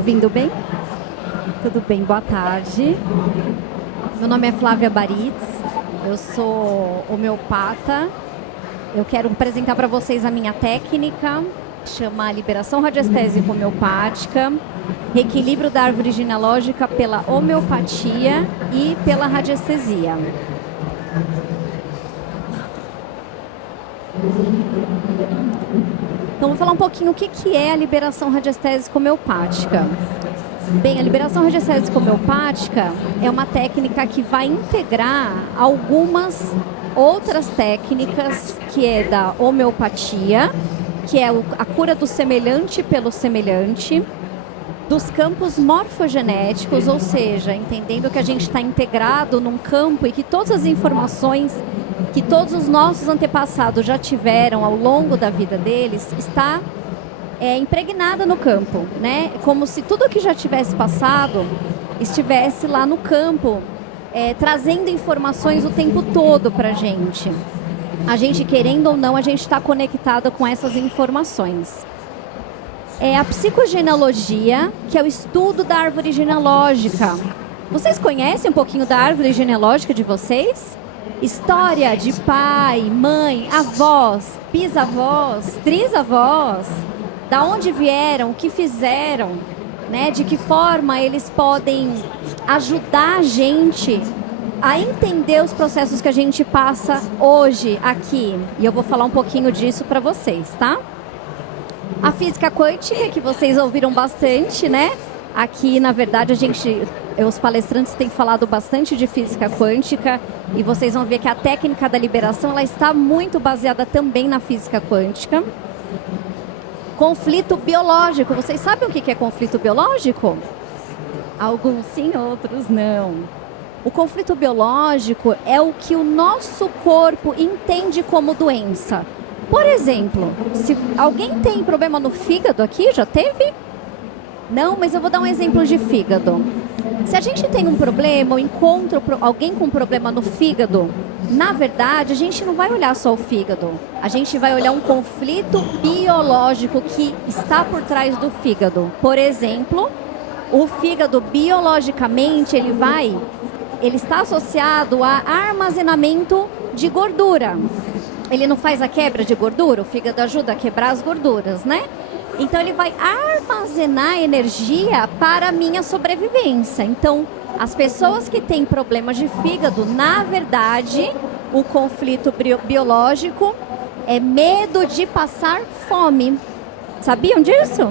ouvindo bem? Tudo bem, boa tarde. Meu nome é Flávia Baritz, eu sou homeopata. Eu quero apresentar para vocês a minha técnica, chama Liberação Radiestésica Homeopática, reequilíbrio da árvore genealógica pela homeopatia e pela radiestesia. Então, vou falar um pouquinho o que é a liberação radiestésica homeopática. Bem, a liberação radiestésica homeopática é uma técnica que vai integrar algumas outras técnicas, que é da homeopatia, que é a cura do semelhante pelo semelhante, dos campos morfogenéticos, ou seja, entendendo que a gente está integrado num campo e que todas as informações que todos os nossos antepassados já tiveram ao longo da vida deles está impregnada no campo, né? Como se tudo que já tivesse passado estivesse lá no campo, trazendo informações o tempo todo para a gente. A gente, querendo ou não, a gente está conectado com essas informações. É a psicogenealogia, que é o estudo da árvore genealógica. Vocês conhecem um pouquinho da árvore genealógica de vocês? História de pai, mãe, avós, bisavós, trisavós, da onde vieram, o que fizeram, né? De que forma eles podem ajudar a gente a entender os processos que a gente passa hoje aqui. E eu vou falar um pouquinho disso para vocês, tá? A física quântica, que vocês ouviram bastante, né? Aqui, na verdade, os palestrantes têm falado bastante de física quântica e vocês vão ver que a técnica da liberação ela está muito baseada também na física quântica. Conflito biológico. Vocês sabem o que é conflito biológico? Alguns sim, outros não. O conflito biológico é o que o nosso corpo entende como doença. Por exemplo, se alguém tem problema no fígado aqui, já teve? Não, mas eu vou dar um exemplo de fígado. Se a gente tem um problema ou encontra alguém com um problema no fígado, na verdade, a gente não vai olhar só o fígado. A gente vai olhar um conflito biológico que está por trás do fígado. Por exemplo, o fígado biologicamente, ele está associado a armazenamento de gordura. Ele não faz a quebra de gordura, o fígado ajuda a quebrar as gorduras, né? Então, ele vai armazenar energia para a minha sobrevivência. Então, as pessoas que têm problemas de fígado, na verdade, o conflito biológico é medo de passar fome. Sabiam disso?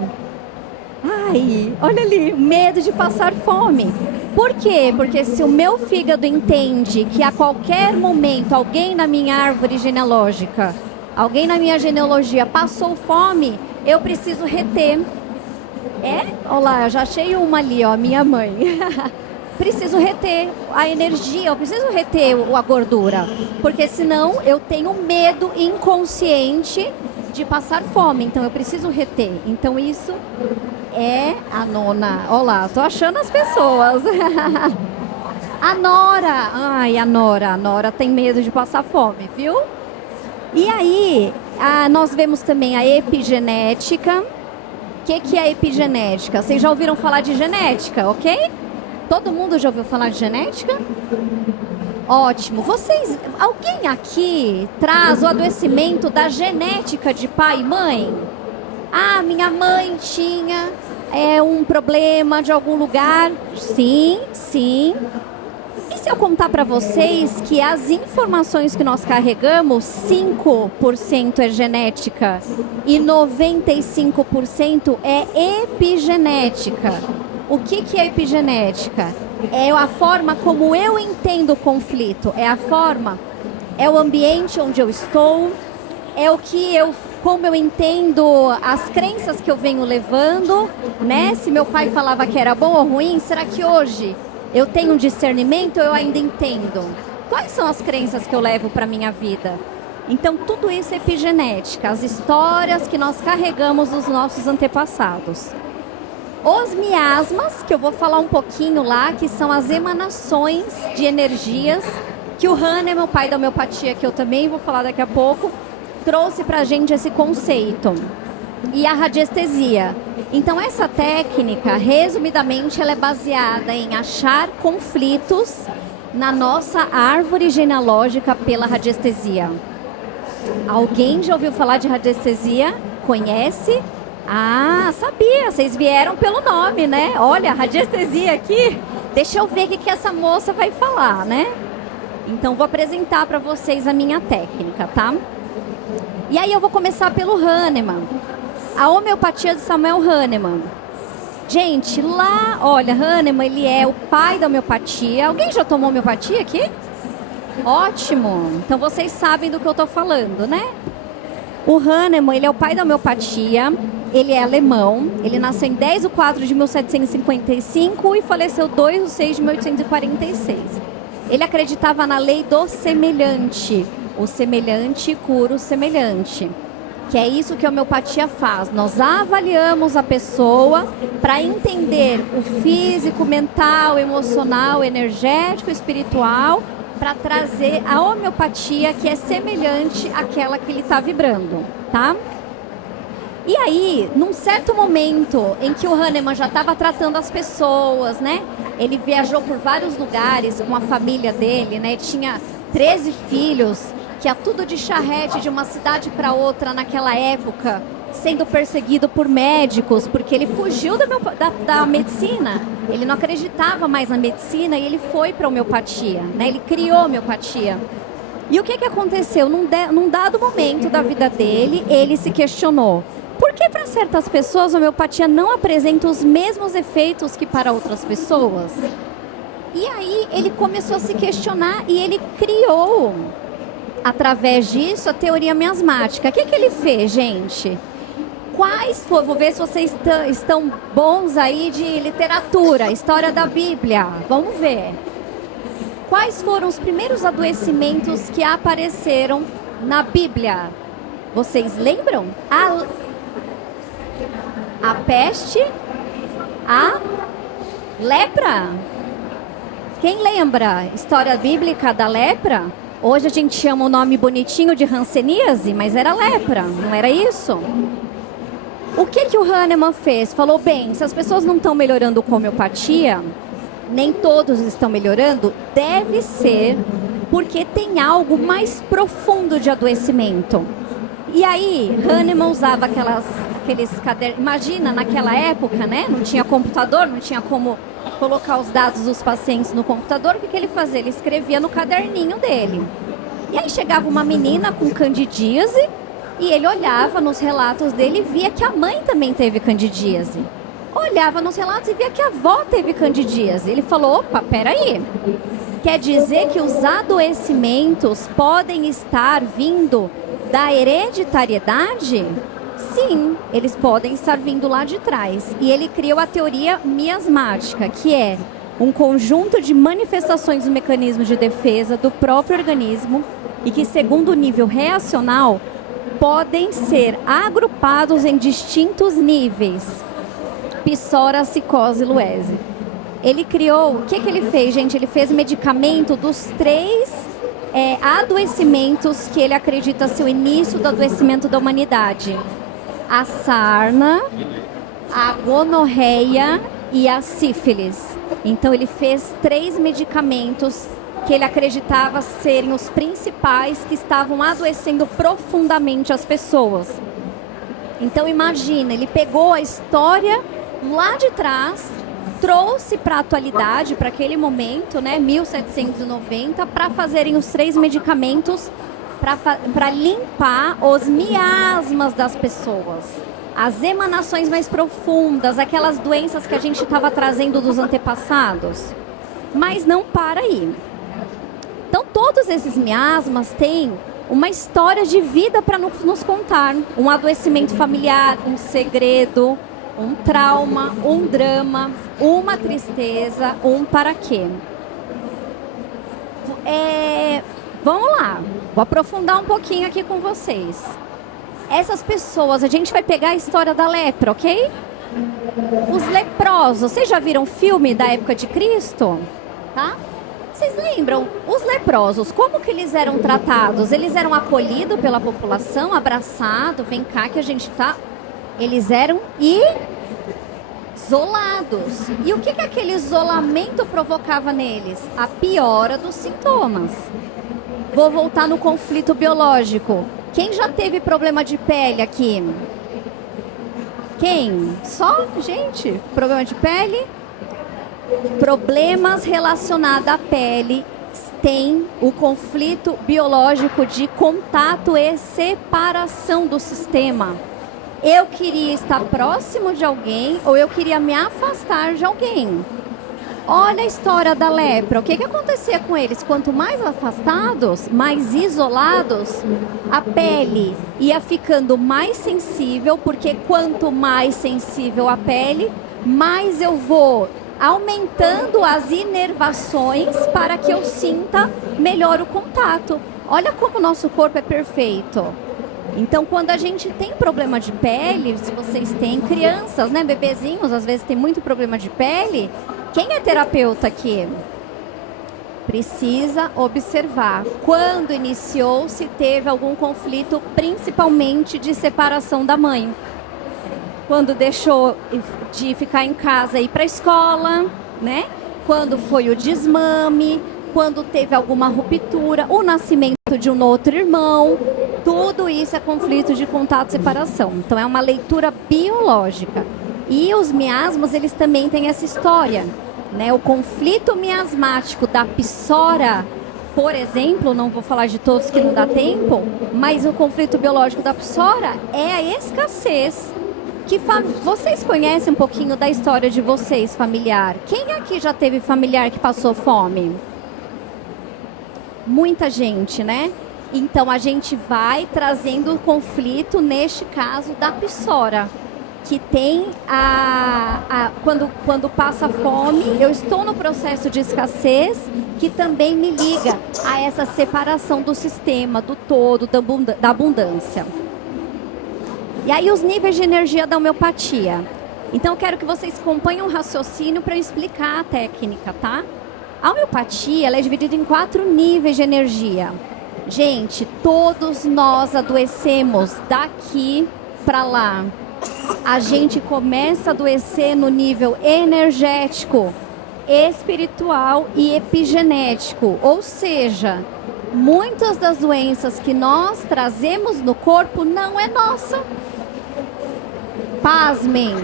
Ai, olha ali, medo de passar fome. Por quê? Porque se o meu fígado entende que a qualquer momento alguém na minha árvore genealógica, alguém na minha genealogia passou fome, eu preciso reter. Olha lá, eu já achei uma ali, ó, minha mãe. Preciso reter a energia, eu preciso reter a gordura. Porque senão eu tenho medo inconsciente de passar fome. Então eu preciso reter. Então isso é a nona. Olha lá, tô achando as pessoas. A Nora. Ai, a Nora tem medo de passar fome, viu? E aí, nós vemos também a epigenética. O que é a epigenética? Vocês já ouviram falar de genética, ok? Todo mundo já ouviu falar de genética? Ótimo. Alguém aqui traz o adoecimento da genética de pai e mãe? Ah, minha mãe tinha um problema de algum lugar? Sim, sim. E se eu contar para vocês que as informações que nós carregamos, 5% é genética e 95% é epigenética. O que é epigenética? É a forma como eu entendo o conflito, é o ambiente onde eu estou, como eu entendo as crenças que eu venho levando, né? Se meu pai falava que era bom ou ruim, será que hoje eu tenho um discernimento, eu ainda entendo? Quais são as crenças que eu levo para a minha vida? Então, tudo isso é epigenética, as histórias que nós carregamos dos nossos antepassados. Os miasmas, que eu vou falar um pouquinho lá, que são as emanações de energias, que o Hahnemann, meu pai da homeopatia, que eu também vou falar daqui a pouco, trouxe para a gente esse conceito. E a radiestesia, Então, essa técnica, resumidamente, ela é baseada em achar conflitos na nossa árvore genealógica pela radiestesia. Alguém já ouviu falar de radiestesia? Conhece? Ah, sabia, vocês vieram pelo nome, né? Olha, radiestesia aqui. Deixa eu ver o que essa moça vai falar, né? Então, vou apresentar para vocês a minha técnica, tá? E aí eu vou começar pelo Hahnemann. A homeopatia de Samuel Hahnemann. Gente, lá, olha, Hahnemann, ele é o pai da homeopatia. Alguém já tomou homeopatia aqui? Ótimo. Então, vocês sabem do que eu tô falando, né? O Hahnemann, ele é o pai da homeopatia. Ele é alemão. Ele nasceu em 10/4 de 1755 e faleceu 2/6 de 1846. Ele acreditava na lei do semelhante. O semelhante cura o semelhante. Que é isso que a homeopatia faz. Nós avaliamos a pessoa para entender o físico, mental, emocional, energético, espiritual, para trazer a homeopatia que é semelhante àquela que ele está vibrando, tá? E aí, num certo momento em que o Hahnemann já estava tratando as pessoas, né? Ele viajou por vários lugares com a família dele, né? Tinha 13 filhos, que é tudo de charrete de uma cidade para outra naquela época, sendo perseguido por médicos, porque ele fugiu da medicina. Ele não acreditava mais na medicina e ele foi para a homeopatia, né? Ele criou a homeopatia. E o que aconteceu? Num dado momento da vida dele, ele se questionou: por que para certas pessoas a homeopatia não apresenta os mesmos efeitos que para outras pessoas? E aí ele começou a se questionar e ele criou, através disso, a teoria miasmática. O que ele fez, gente? Vou ver se vocês estão bons aí de literatura, história da Bíblia. Vamos ver. Quais foram os primeiros adoecimentos que apareceram na Bíblia? Vocês lembram? A peste, a lepra. Quem lembra? História bíblica da lepra? Hoje a gente chama o nome bonitinho de hanseníase, mas era lepra, não era isso? O que o Hahnemann fez? Falou, bem, se as pessoas não estão melhorando com homeopatia, nem todos estão melhorando, deve ser porque tem algo mais profundo de adoecimento. E aí, Hahnemann usava aqueles cadernos. Imagina, naquela época, né? Não tinha computador, não tinha como colocar os dados dos pacientes no computador. O que ele fazia? Ele escrevia no caderninho dele. E aí chegava uma menina com candidíase e ele olhava nos relatos dele e via que a mãe também teve candidíase. Olhava nos relatos e via que a avó teve candidíase. Ele falou, opa, peraí. Quer dizer que os adoecimentos podem estar vindo da hereditariedade? Sim, eles podem estar vindo lá de trás. E ele criou a teoria miasmática, que é um conjunto de manifestações do mecanismo de defesa do próprio organismo e que, segundo o nível reacional, podem ser agrupados em distintos níveis. Psora, psicose e luese. Ele criou, o que ele fez, gente? Ele fez medicamento dos 3 adoecimentos que ele acredita ser o início do adoecimento da humanidade. A sarna, a gonorreia e a sífilis. Então ele fez 3 medicamentos que ele acreditava serem os principais que estavam adoecendo profundamente as pessoas. Então imagina, ele pegou a história lá de trás, trouxe para a atualidade, para aquele momento, né, 1790, para fazerem os 3 medicamentos para limpar os miasmas das pessoas, as emanações mais profundas, aquelas doenças que a gente estava trazendo dos antepassados. Mas não para aí. Então, todos esses miasmas têm uma história de vida para nos contar. Um adoecimento familiar, um segredo, um trauma, um drama, uma tristeza, um para quê. Vamos lá, vou aprofundar um pouquinho aqui com vocês. Essas pessoas, a gente vai pegar a história da lepra, ok? Os leprosos, vocês já viram filme da época de Cristo? Tá? Vocês lembram? Os leprosos, como que eles eram tratados? Eles eram acolhidos pela população, abraçados, vem cá que a gente tá... Eles eram isolados. E o que aquele isolamento provocava neles? A piora dos sintomas. Vou voltar no conflito biológico. Quem já teve problema de pele aqui? Quem? Só, gente? Problema de pele? Problemas relacionados à pele tem o conflito biológico de contato e separação do sistema. Eu queria estar próximo de alguém ou eu queria me afastar de alguém. Olha a história da lepra. O que acontecia com eles? Quanto mais afastados, mais isolados, a pele ia ficando mais sensível, porque quanto mais sensível a pele, mais eu vou aumentando as inervações para que eu sinta melhor o contato. Olha como o nosso corpo é perfeito. Então, quando a gente tem problema de pele, se vocês têm crianças, né, bebezinhos, às vezes tem muito problema de pele, quem é terapeuta aqui? Precisa observar quando iniciou, se teve algum conflito, principalmente de separação da mãe. Quando deixou de ficar em casa e ir para a escola, né? Quando foi o desmame, quando teve alguma ruptura, o nascimento de um outro irmão, tudo isso é conflito de contato e separação. Então é uma leitura biológica. E os miasmas, eles também têm essa história, né? O conflito miasmático da psora, por exemplo, não vou falar de todos que não dá tempo, mas o conflito biológico da psora é a escassez. Vocês conhecem um pouquinho da história de vocês, familiar? Quem aqui já teve familiar que passou fome? Muita gente, né? Então a gente vai trazendo o conflito, neste caso, da psora, que tem quando passa fome, eu estou no processo de escassez, que também me liga a essa separação do sistema, do todo, da abundância. E aí os níveis de energia da homeopatia. Então eu quero que vocês acompanhem um raciocínio para explicar a técnica, tá? A homeopatia, ela é dividida em 4 níveis de energia. Gente, todos nós adoecemos daqui para lá. A gente começa a adoecer no nível energético, espiritual e epigenético. Ou seja, muitas das doenças que nós trazemos no corpo não é nossa. Pasmem,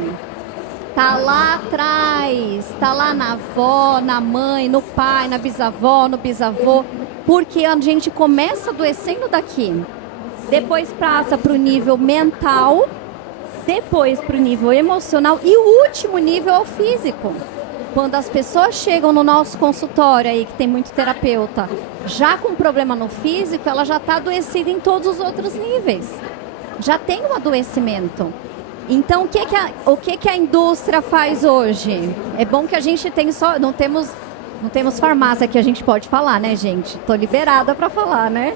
tá lá atrás, tá lá na avó, na mãe, no pai, na bisavó, no bisavô, porque a gente começa adoecendo daqui. Depois passa para o nível mental, depois para o nível emocional e o último nível é o físico. Quando as pessoas chegam no nosso consultório aí, que tem muito terapeuta, já com problema no físico, ela já está adoecida em todos os outros níveis. Já tem um adoecimento. Então, o que a indústria faz hoje? É bom que a gente tem só... Não temos farmácia que a gente pode falar, né, gente? Estou liberada para falar, né?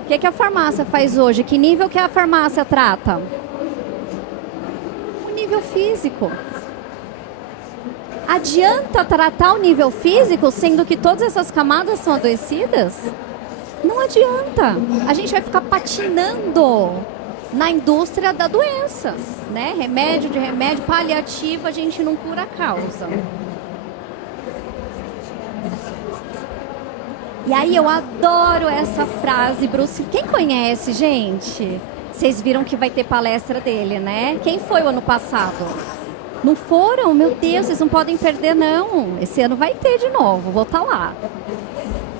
O que a farmácia faz hoje? Que nível que a farmácia trata? O nível físico. Adianta tratar o nível físico, sendo que todas essas camadas são adoecidas? Não adianta. A gente vai ficar patinando na indústria da doença, né? Remédio de remédio, paliativo, a gente não cura a causa. E aí eu adoro essa frase, Bruce. Quem conhece, gente? Vocês viram que vai ter palestra dele, né? Quem foi o ano passado? Não foram? Meu Deus, vocês não podem perder, não. Esse ano vai ter de novo, vou estar lá.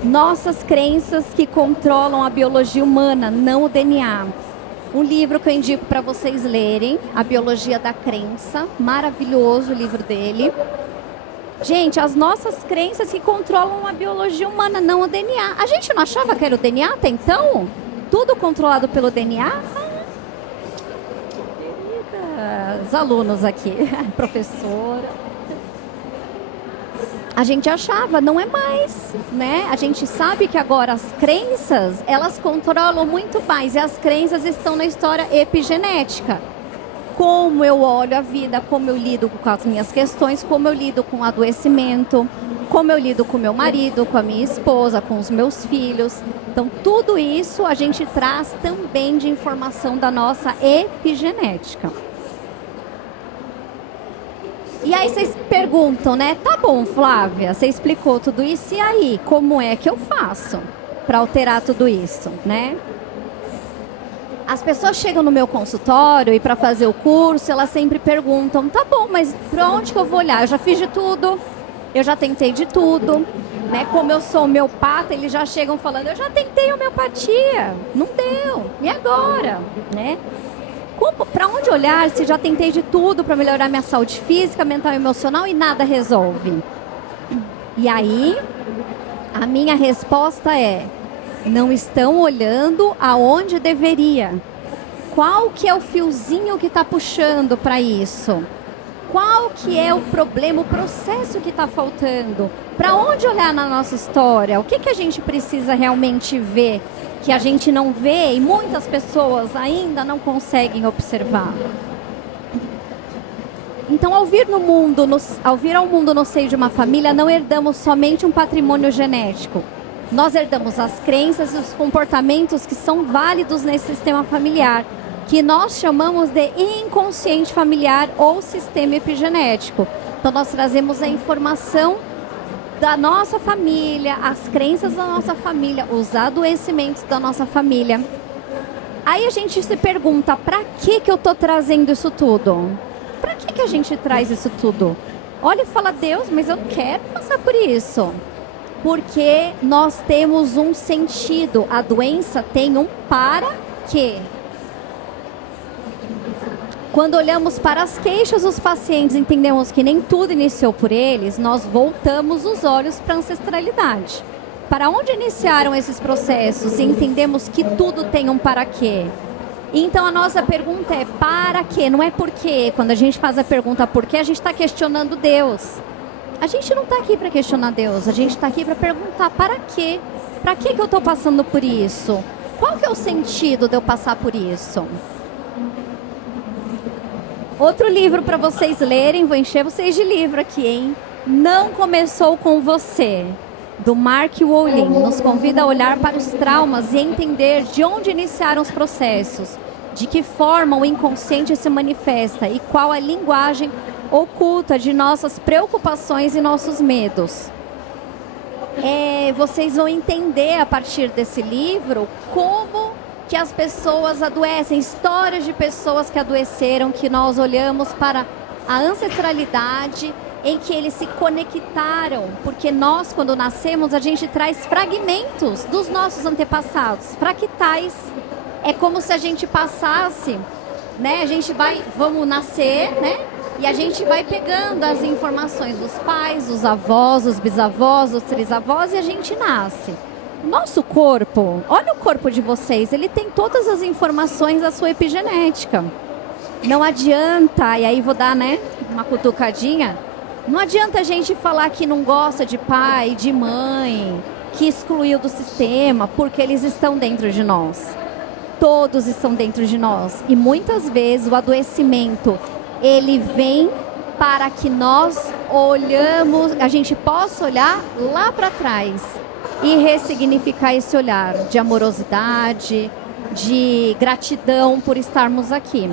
Nossas crenças que controlam a biologia humana, não o DNA. Um livro que eu indico para vocês lerem, A Biologia da Crença. Maravilhoso o livro dele. Gente, as nossas crenças que controlam a biologia humana, não o DNA. A gente não achava que era o DNA até então? Tudo controlado pelo DNA? Os alunos aqui, professora. A gente achava, não é mais, né? A gente sabe que agora as crenças, elas controlam muito mais. E as crenças estão na história epigenética. Como eu olho a vida, como eu lido com as minhas questões, como eu lido com o adoecimento, como eu lido com meu marido, com a minha esposa, com os meus filhos. Então, tudo isso a gente traz também de informação da nossa epigenética. E aí vocês perguntam, né? Tá bom, Flávia, você explicou tudo isso, e aí, como é que eu faço para alterar tudo isso, né? As pessoas chegam no meu consultório e para fazer o curso, elas sempre perguntam, tá bom, mas para onde que eu vou olhar? Eu já fiz de tudo, eu já tentei de tudo, né? Como eu sou homeopata, eles já chegam falando, eu já tentei homeopatia, não deu, e agora, né? Para onde olhar se já tentei de tudo para melhorar minha saúde física, mental e emocional e nada resolve? E aí, a minha resposta é, não estão olhando aonde deveria. Qual que é o fiozinho que está puxando para isso? Qual que é o problema, o processo que está faltando? Para onde olhar na nossa história? O que, que a gente precisa realmente ver, que a gente não vê e muitas pessoas ainda não conseguem observar? Então, ao vir ao mundo no seio de uma família, não herdamos somente um patrimônio genético. Nós herdamos as crenças e os comportamentos que são válidos nesse sistema familiar, que nós chamamos de inconsciente familiar ou sistema epigenético. Então, nós trazemos a informação da nossa família, as crenças da nossa família, os adoecimentos da nossa família. Aí a gente se pergunta, para que eu estou trazendo isso tudo? Para que a gente traz isso tudo? Olha e fala, Deus, mas eu quero passar por isso. Porque nós temos um sentido, a doença tem um para quê. Quando olhamos para as queixas dos pacientes, entendemos que nem tudo iniciou por eles, nós voltamos os olhos para a ancestralidade. Para onde iniciaram esses processos? E entendemos que tudo tem um para quê. Então a nossa pergunta é para quê, não é por quê. Quando a gente faz a pergunta por quê, a gente está questionando Deus. A gente não está aqui para questionar Deus, a gente está aqui para perguntar para quê? Para que eu estou passando por isso? Qual que é o sentido de eu passar por isso? Outro livro para vocês lerem, vou encher vocês de livro aqui, hein? Não Começou com Você, do Mark Wolin. Nos convida a olhar para os traumas e entender de onde iniciaram os processos, de que forma o inconsciente se manifesta e qual a linguagem oculta de nossas preocupações e nossos medos. Vocês vão entender a partir desse livro como que as pessoas adoecem, histórias de pessoas que adoeceram, que nós olhamos para a ancestralidade em que eles se conectaram, porque nós, quando nascemos, a gente traz fragmentos dos nossos antepassados, fractais. É como se a gente passasse, né? Vamos nascer, né? E a gente vai pegando as informações dos pais, dos avós, dos bisavós, dos trisavós e a gente nasce. Nosso corpo, olha o corpo de vocês, ele tem todas as informações da sua epigenética. Não adianta, e aí vou dar, né, uma cutucadinha, não adianta a gente falar que não gosta de pai, de mãe, que excluiu do sistema, porque eles estão dentro de nós. Todos estão dentro de nós. E muitas vezes o adoecimento, ele vem para que nós a gente possa olhar lá para trás e ressignificar esse olhar de amorosidade, de gratidão por estarmos aqui.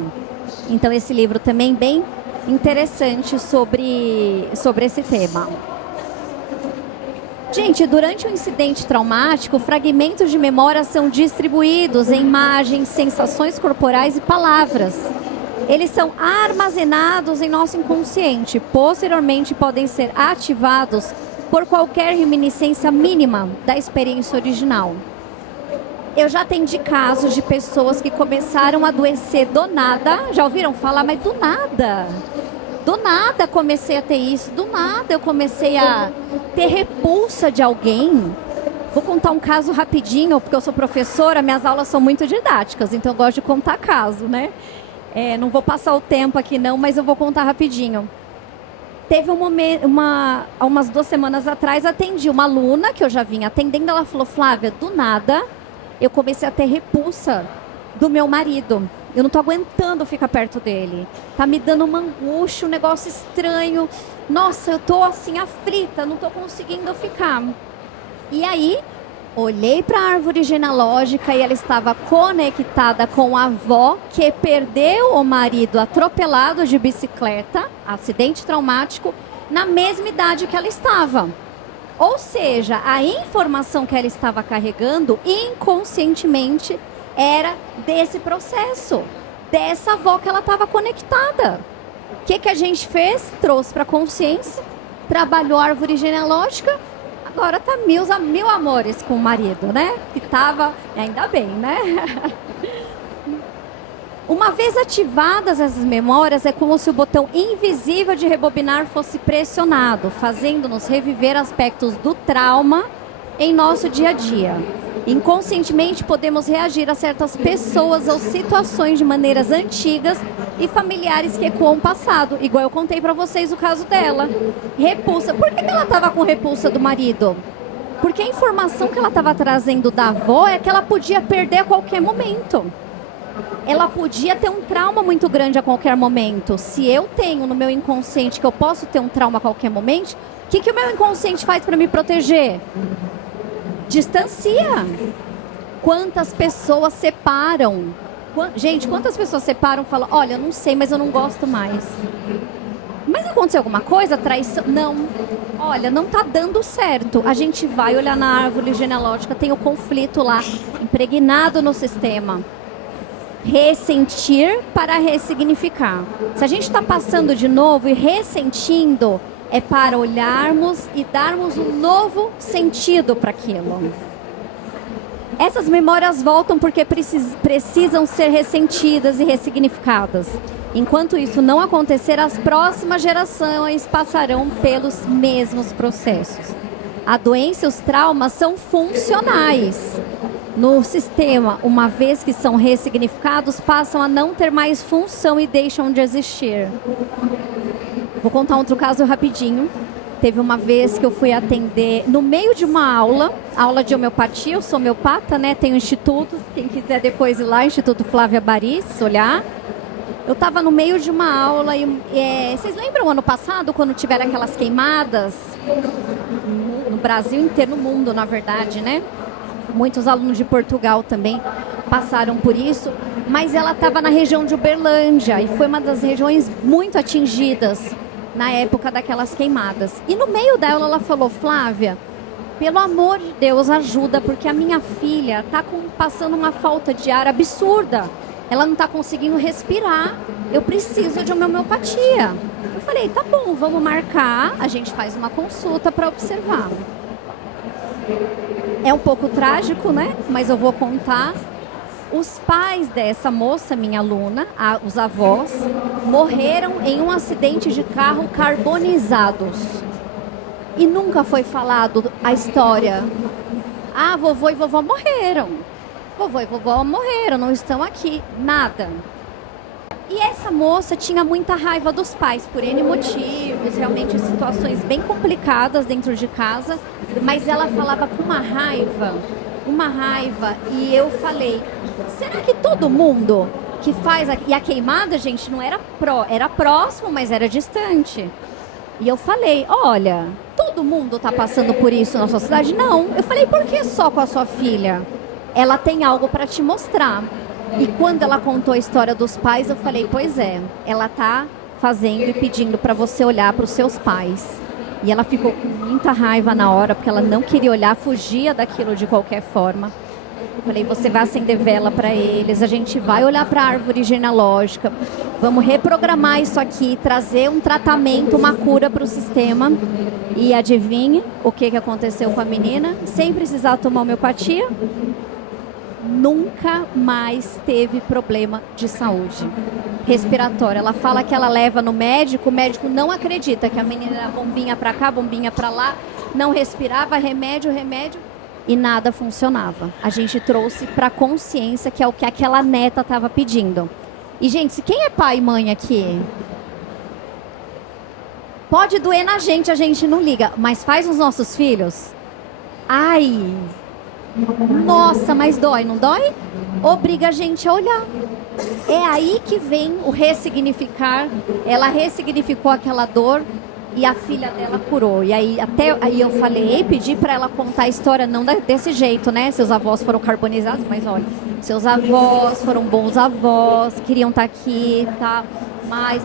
Então esse livro também bem interessante sobre esse tema. Gente, durante um incidente traumático, fragmentos de memória são distribuídos em imagens, sensações corporais e palavras. Eles são armazenados em nosso inconsciente. Posteriormente, podem ser ativados por qualquer reminiscência mínima da experiência original. Eu já atendi casos de pessoas que começaram a adoecer do nada. Já ouviram falar? Mas do nada. Do nada comecei a ter isso. Do nada eu comecei a ter repulsa de alguém. Vou contar um caso rapidinho, porque eu sou professora, minhas aulas são muito didáticas, então eu gosto de contar caso, né? Não vou passar o tempo aqui não, mas eu vou contar rapidinho. Teve um momento, há umas 2 semanas atrás, atendi uma aluna que eu já vinha atendendo, ela falou, Flávia, do nada eu comecei a ter repulsa do meu marido. Eu não estou aguentando ficar perto dele. Tá me dando uma angústia, um negócio estranho. Nossa, eu estou assim aflita, não estou conseguindo ficar. E aí, Olhei para a árvore genealógica e ela estava conectada com a avó que perdeu o marido atropelado de bicicleta, acidente traumático, na mesma idade que ela estava. Ou seja, a informação que ela estava carregando inconscientemente era desse processo, dessa avó que ela estava conectada. O que a gente fez? Trouxe para a consciência, trabalhou a árvore genealógica, agora tá mil amores com o marido, né? Que tava, ainda bem, né? Uma vez ativadas essas memórias, é como se o botão invisível de rebobinar fosse pressionado, fazendo-nos reviver aspectos do trauma em nosso dia a dia. Inconscientemente, podemos reagir a certas pessoas ou situações de maneiras antigas e familiares que ecoam o passado. Igual eu contei pra vocês o caso dela. Repulsa. Por que ela estava com repulsa do marido? Porque a informação que ela estava trazendo da avó é que ela podia perder a qualquer momento. Ela podia ter um trauma muito grande a qualquer momento. Se eu tenho no meu inconsciente que eu posso ter um trauma a qualquer momento, o que o meu inconsciente faz para me proteger? Distancia. Quantas pessoas separam? Gente, quantas pessoas separam e falam, olha, eu não sei, mas eu não gosto mais. Mas aconteceu alguma coisa? Traição? Não. Olha, não tá dando certo. A gente vai olhar na árvore genealógica, tem o conflito lá, impregnado no sistema. Ressentir para ressignificar. Se a gente está passando de novo e ressentindo, é para olharmos e darmos um novo sentido para aquilo. Essas memórias voltam porque precisam ser ressentidas e ressignificadas. Enquanto isso não acontecer, as próximas gerações passarão pelos mesmos processos. A doença e os traumas são funcionais no sistema, uma vez que são ressignificados, passam a não ter mais função e deixam de existir. Vou contar outro caso rapidinho. Teve uma vez que eu fui atender no meio de uma aula de homeopatia, eu sou homeopata, né? Tem um instituto, quem quiser depois ir lá, Instituto Flávia Baris, olhar. Eu estava no meio de uma aula e vocês lembram ano passado, quando tiveram aquelas queimadas no Brasil inteiro, no mundo, na verdade, né? Muitos alunos de Portugal também passaram por isso, mas ela estava na região de Uberlândia e foi uma das regiões muito atingidas na época daquelas queimadas. E no meio dela ela falou, Flávia, pelo amor de Deus, ajuda, porque a minha filha está passando uma falta de ar absurda. Ela não está conseguindo respirar. Eu preciso de uma homeopatia. Eu falei, tá bom, vamos marcar. A gente faz uma consulta para observar. É um pouco trágico, né? Mas eu vou contar. Os pais dessa moça, minha aluna, os avós, morreram em um acidente de carro carbonizados. E nunca foi falado a história. Ah, vovô e vovó morreram. Vovô e vovó morreram, não estão aqui. Nada. E essa moça tinha muita raiva dos pais, por N motivos, realmente situações bem complicadas dentro de casa. Mas ela falava com uma raiva, e eu falei, será que todo mundo que faz... E a queimada, gente, não era era próximo, mas era distante. E eu falei, olha, todo mundo está passando por isso na sua cidade? Não. Eu falei, por que só com a sua filha? Ela tem algo para te mostrar. E quando ela contou a história dos pais, eu falei, pois é, ela está fazendo e pedindo para você olhar para os seus pais. E ela ficou com muita raiva na hora, porque ela não queria olhar, fugia daquilo de qualquer forma. Eu falei, você vai acender vela para eles, a gente vai olhar para a árvore genealógica, vamos reprogramar isso aqui, trazer um tratamento, uma cura para o sistema. E adivinhe o que aconteceu com a menina? Sem precisar tomar homeopatia, nunca mais teve problema de saúde respiratória. Ela fala que ela leva no médico, o médico não acredita, que a menina era bombinha para cá, bombinha para lá, não respirava, remédio, e nada funcionava. A gente trouxe para a consciência, que é o que aquela neta estava pedindo. E, gente, quem é pai e mãe aqui? Pode doer na gente, a gente não liga, mas faz os nossos filhos? Ai, nossa, mas dói, não dói? Obriga a gente a olhar. É aí que vem o ressignificar. Ela ressignificou aquela dor e a filha dela curou. E aí até aí eu falei, pedi para ela contar a história, não desse jeito, né? Seus avós foram carbonizados, mas olha, seus avós foram bons avós, queriam estar aqui, tá? Mas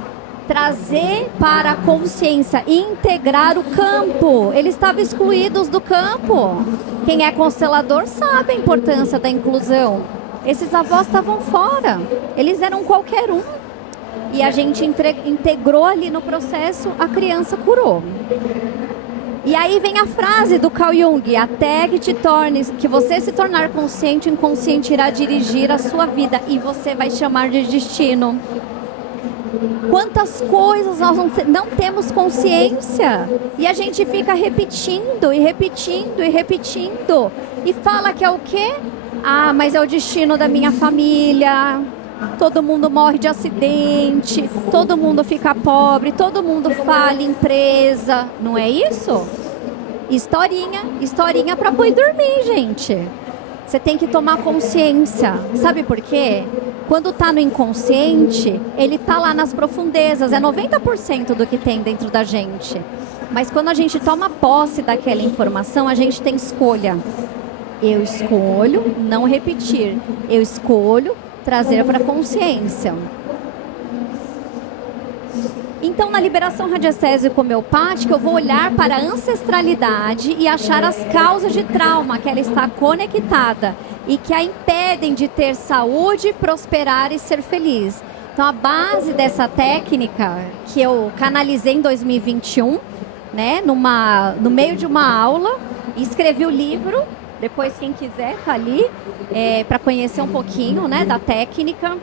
trazer para a consciência, integrar o campo. Eles estavam excluídos do campo. Quem é constelador sabe a importância da inclusão. Esses avós estavam fora, eles eram qualquer um. E a gente integrou ali no processo, a criança curou. E aí vem a frase do Carl Jung: até que você se tornar consciente, o inconsciente irá dirigir a sua vida e você vai chamar de destino. Quantas coisas nós não temos consciência e a gente fica repetindo e repetindo e repetindo e fala que é o quê? Ah, mas é o destino da minha família, todo mundo morre de acidente, todo mundo fica pobre, todo mundo falha empresa, não é isso? Historinha para pôr e dormir, gente. Você tem que tomar consciência. Sabe por quê? Quando está no inconsciente, ele está lá nas profundezas. É 90% do que tem dentro da gente. Mas quando a gente toma posse daquela informação, a gente tem escolha. Eu escolho não repetir. Eu escolho trazer para a consciência. Então, na liberação radiestésica homeopática, eu vou olhar para a ancestralidade e achar as causas de trauma que ela está conectada e que a impedem de ter saúde, prosperar e ser feliz. Então, a base dessa técnica que eu canalizei em 2021, né, no meio de uma aula, e escrevi o livro. Depois, quem quiser, tá ali, para conhecer um pouquinho, né, da técnica.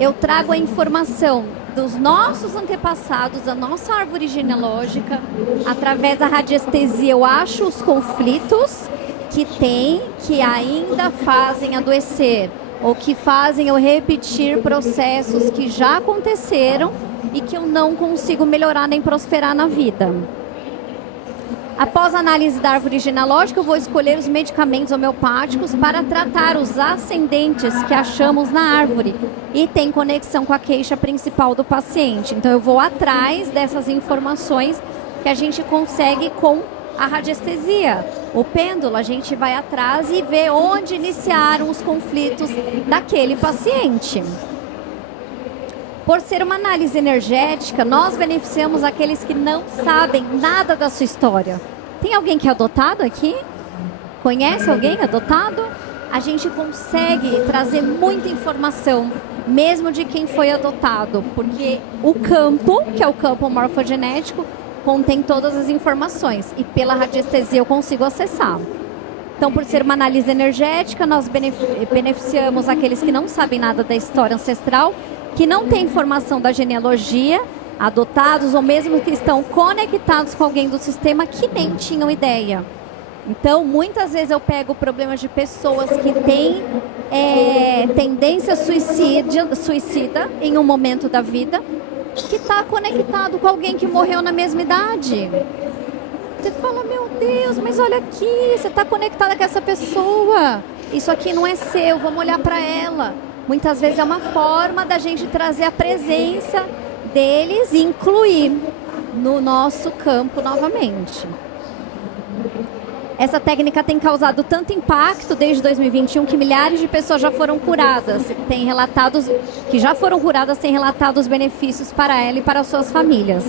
Eu trago a informação dos nossos antepassados, da nossa árvore genealógica. Através da radiestesia, eu acho os conflitos que ainda fazem adoecer, ou que fazem eu repetir processos que já aconteceram e que eu não consigo melhorar nem prosperar na vida. Após a análise da árvore genealógica, eu vou escolher os medicamentos homeopáticos para tratar os ascendentes que achamos na árvore e tem conexão com a queixa principal do paciente. Então, eu vou atrás dessas informações que a gente consegue com a radiestesia. O pêndulo, a gente vai atrás e vê onde iniciaram os conflitos daquele paciente. Por ser uma análise energética, nós beneficiamos aqueles que não sabem nada da sua história. Tem alguém que é adotado aqui? Conhece alguém adotado? A gente consegue trazer muita informação, mesmo de quem foi adotado, porque o campo, que é o campo morfogenético, contém todas as informações e pela radiestesia eu consigo acessar. Então, por ser uma análise energética, nós beneficiamos aqueles que não sabem nada da história ancestral, que não têm informação da genealogia, adotados ou mesmo que estão conectados com alguém do sistema que nem tinham ideia. Então, muitas vezes eu pego problemas de pessoas que têm tendência suicida em um momento da vida, que está conectado com alguém que morreu na mesma idade. Você fala, meu Deus, mas olha aqui, você está conectada com essa pessoa. Isso aqui não é seu, vamos olhar para ela. Muitas vezes é uma forma da gente trazer a presença deles e incluir no nosso campo novamente. Essa técnica tem causado tanto impacto desde 2021 que milhares de pessoas já foram curadas. Têm relatados os benefícios para ela e para suas famílias.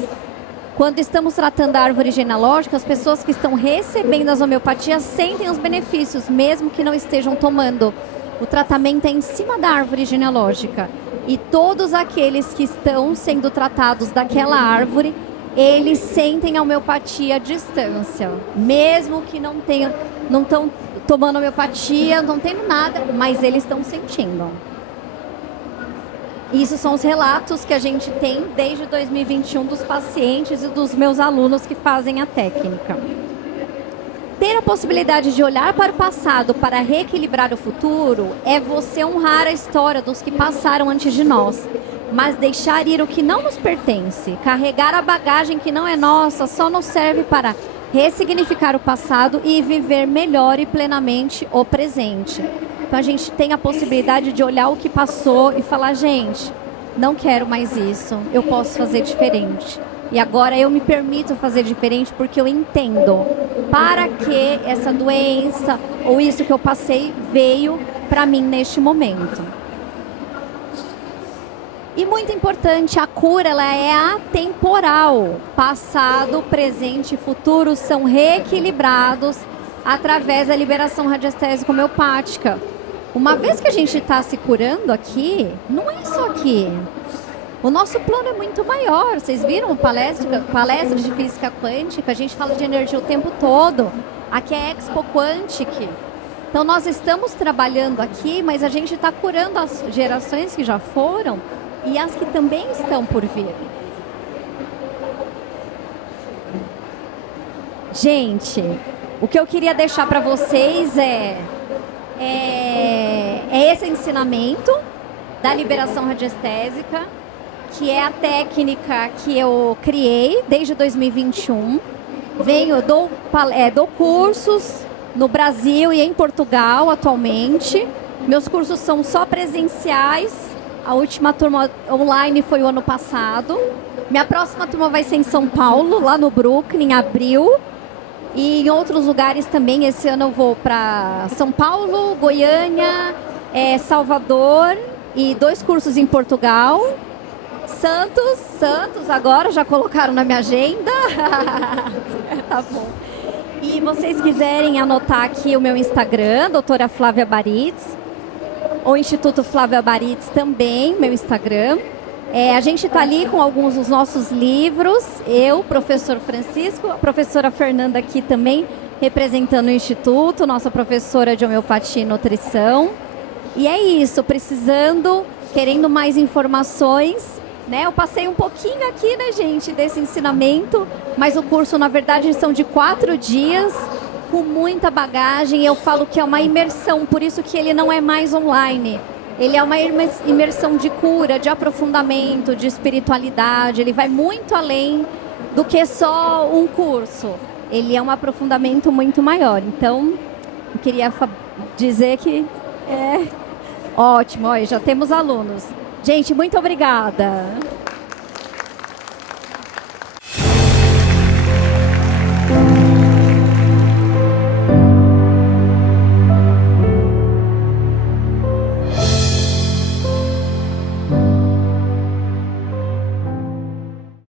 Quando estamos tratando a árvore genealógica, as pessoas que estão recebendo as homeopatias sentem os benefícios, mesmo que não estejam tomando. O tratamento é em cima da árvore genealógica. E todos aqueles que estão sendo tratados daquela árvore, eles sentem a homeopatia à distância. Mesmo que não estão tomando homeopatia, não tendo nada, mas eles estão sentindo. Isso são os relatos que a gente tem desde 2021 dos pacientes e dos meus alunos que fazem a técnica. Ter a possibilidade de olhar para o passado para reequilibrar o futuro é você honrar a história dos que passaram antes de nós, mas deixar ir o que não nos pertence. Carregar a bagagem que não é nossa só nos serve para ressignificar o passado e viver melhor e plenamente o presente. Então a gente tem a possibilidade de olhar o que passou e falar, gente, não quero mais isso, eu posso fazer diferente. E agora eu me permito fazer diferente porque eu entendo para que essa doença ou isso que eu passei veio para mim neste momento. E muito importante, a cura ela é atemporal. Passado, presente e futuro são reequilibrados através da liberação radiestésica homeopática. Uma vez que a gente está se curando aqui, não é só aqui. O nosso plano é muito maior. Vocês viram palestra de física quântica? A gente fala de energia o tempo todo. Aqui é Expo Quantic. Então nós estamos trabalhando aqui, mas a gente está curando as gerações que já foram e as que também estão por vir. Gente, o que eu queria deixar para vocês é esse ensinamento da liberação radiestésica, que é a técnica que eu criei desde 2021. Dou cursos no Brasil e em Portugal atualmente. Meus cursos são só presenciais. A última turma online foi o ano passado. Minha próxima turma vai ser em São Paulo, lá no Brooklyn, em abril. E em outros lugares também. Esse ano eu vou para São Paulo, Goiânia, Salvador e 2 cursos em Portugal. Santos, agora já colocaram na minha agenda. Tá bom. E vocês quiserem anotar aqui o meu Instagram, doutora Flávia Baritz, ou Instituto Flávia Baritz também, meu Instagram. A gente está ali com alguns dos nossos livros, eu, professor Francisco, a professora Fernanda aqui também, representando o Instituto, nossa professora de homeopatia e nutrição. E é isso, precisando, querendo mais informações, né? Eu passei um pouquinho aqui, né, gente, desse ensinamento, mas o curso, na verdade, são de 4 dias, com muita bagagem. Eu falo que é uma imersão, por isso que ele não é mais online. Ele é uma imersão de cura, de aprofundamento, de espiritualidade. Ele vai muito além do que só um curso. Ele é um aprofundamento muito maior. Então, eu queria dizer que é ótimo. Olha, já temos alunos. Gente, muito obrigada.